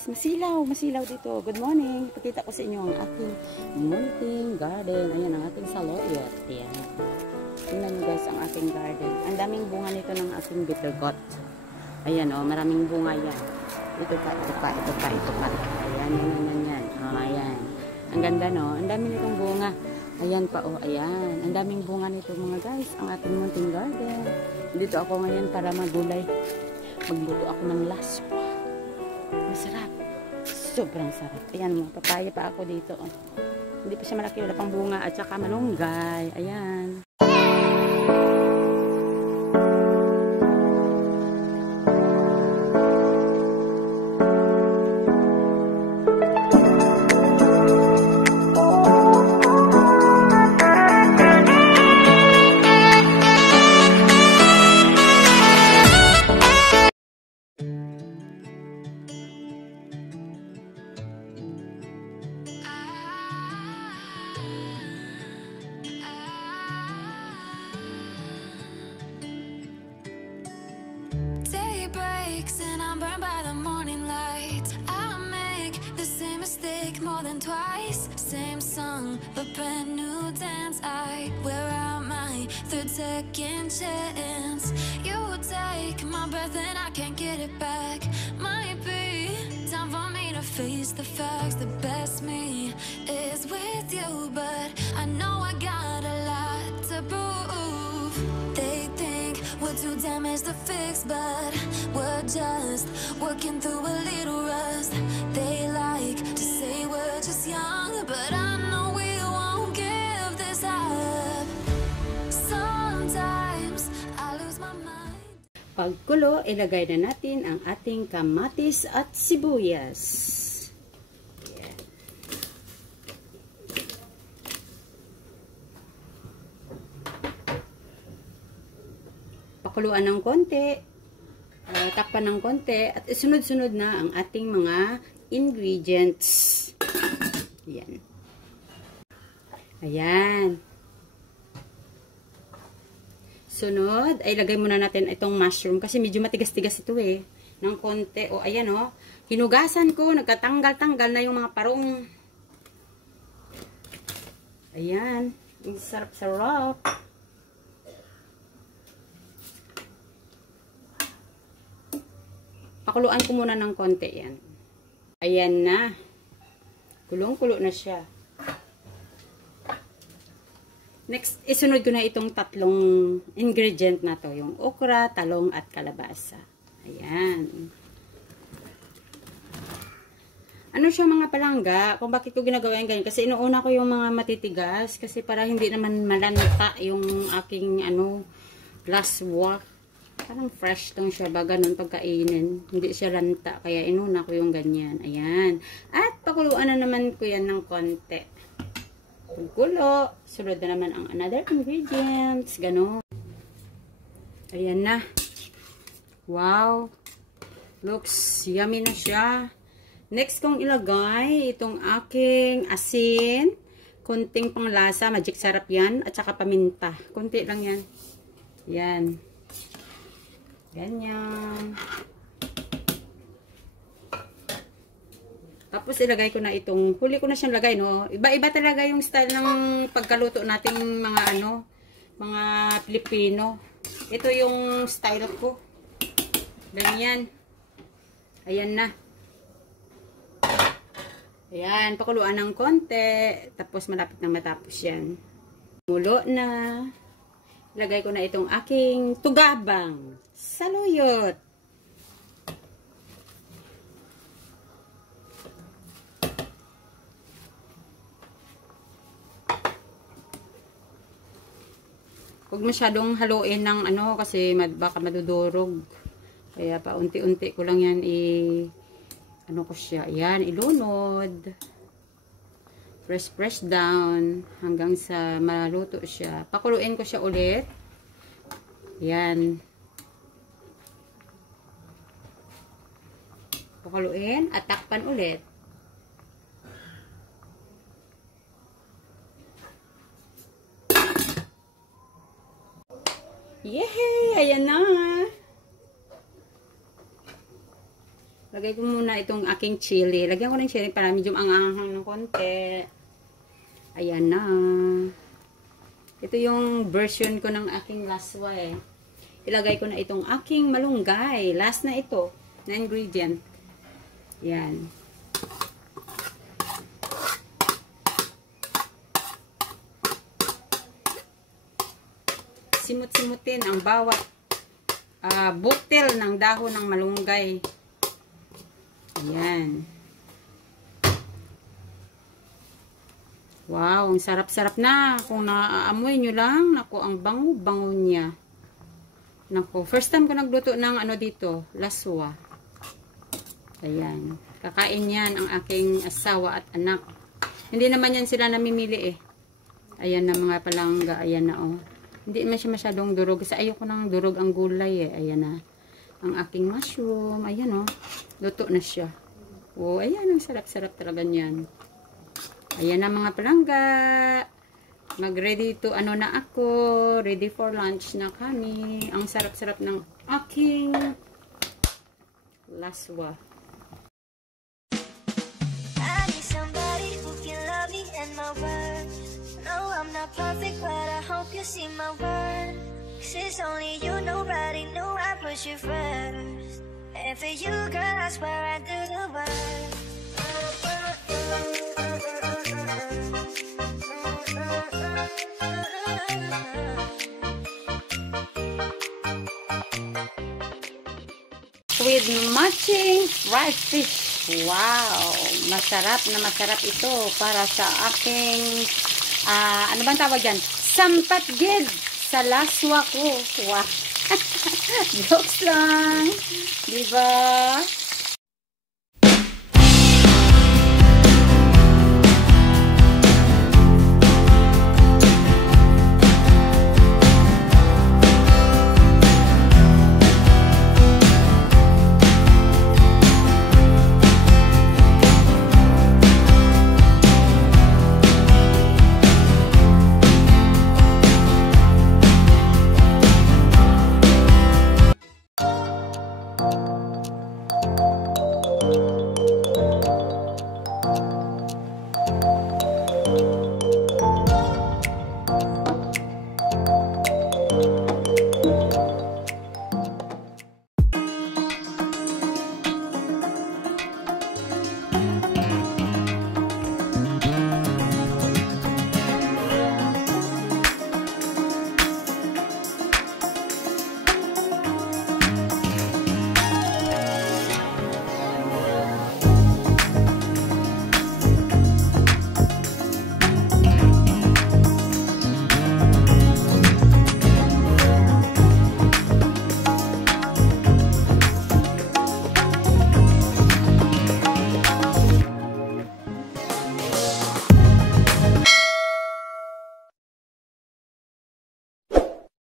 guys, masilaw dito. Good morning. Pakita ko sa inyo ang aking munting garden. Ayan ang ating saloyot. Ayan. Tingnan nyo guys ang aking garden. Ang daming bunga nito ng aking bittergot. Ayan oh, maraming bunga yan. Ito pa. Ayan, yan. Oh, ayan. Ang ganda no? Ang dami nitong bunga. Ayan pa oh, ayan. Ang daming bunga nito mga guys. Ang ating munting garden. Dito ako ngayon para magulay. Magluto ako ng laswa. Masarap. Sobrang sarap. Ayan, mga papaya pa ako dito. Oh. Hindi pa siya malaki. Wala pang bunga. At saka malunggay. Ayan. And I'm burned by the morning light. I make the same mistake more than twice. Same song, but brand new dance. I wear out my third second chance. You take my breath and I can't get it back. Might be time for me to face the facts. The best me is with you, but I know I got a lot to prove. They think we're too damaged to fix, but we're just working through a little rust. They like to say we're just young, but I know we won't give this up. Sometimes I lose my mind. Pagkulo, ilagay na natin ang ating kamatis at sibuyas. Pakuluan ng konti, takpan ng konti, at isunod-sunod na ang ating mga ingredients. Ayan. Ayan. Sunod, ay lagay muna natin itong mushroom kasi medyo matigas-tigas ito eh. Ng konti. O ayan o. Hinugasan ko, nagkatanggal-tanggal na yung mga parong. Ayan. Ang sarap-sarap. Pakuluan ko muna ng konti yan. Ayan na. Kulong-kulo na siya. Next, isunod ko na itong tatlong ingredient na to. Yung okra, talong, at kalabasa. Ayan. Ano siya mga palangga? Kung bakit ko ginagawa yung ganyan? Kasi inuuna ko yung mga matitigas. Kasi para hindi naman malanta yung aking laswa. Parang fresh tong siya ba, ganun pagkainin. Hindi siya lanta, kaya inuna ko yung ganyan. Ayan. At pakuluan na naman ko yan ng konti. Pagkulo, sunod na naman ang another ingredients. Ganun. Ayan na. Wow. Looks yummy na siya. Next kong ilagay itong aking asin. Kunting panglasa, magic sarap yan. At saka paminta. Kunti lang yan. Yan. Ganyan. Tapos ilagay ko na itong, huli ko na siyang lagay, no? Iba-iba talaga yung style ng pagkaluto nating mga mga Pilipino. Ito yung style ko. Ganyan. Ayan na. Ayan, pakuluan ng konti. Tapos malapit na matapos yan. Mulo na. Ilagay ko na itong aking tugabang. Saluyot. Huwag masyadong haluin ng kasi baka madudurog. Kaya pa unti-unti ko lang yan ko siya. Ayan, ilunod. Press down hanggang sa maluto siya. Pakuluin ko siya ulit. Ayan. Pakuluin at takpan ulit. Yay! Ayan na. Lagay Lagay ko muna itong aking chili. Lagyan ko ng chili para medyo anghang ng konti. Ayan na. Ito yung version ko ng aking laswa eh. Ilagay ko na itong aking malunggay. Last na ito na ingredient. Yan. Simut-simutin ang bawat butil ng dahon ng malunggay. Ayan. Wow, ang sarap-sarap na. Kung naaamoy nyo lang, naku, ang bango-bango niya. Naku, first time ko nagluto ng ano dito, laswa. Ayan. Kakain yan ang aking asawa at anak. Hindi naman yan sila namimili eh. Ayan na mga palangga. Ayan na oh. Hindi naman siya masyadong durog. Kasi ayoko ng durog ang gulay eh. Ayan na. Ang aking mushroom. Ayan oh. Luto na siya. Oh, ayan. Ang sarap-sarap talaga niyan. Ayan na mga palangga. Mag-ready to ano na ako. Ready for lunch na kami. Ang sarap-sarap ng aking laswa. I need somebody who can love me and my words. No, I'm not perfect, but I hope you see my worth. 'Cause it's only you, nobody knew I put you first. And for you, girl, I swear I do the work. With matching fried fish. Wow! Masarap na masarap ito para sa aking ano bang tawag dyan? Sampat gid sa laswa ko. Wow! Jokes lang. Diba?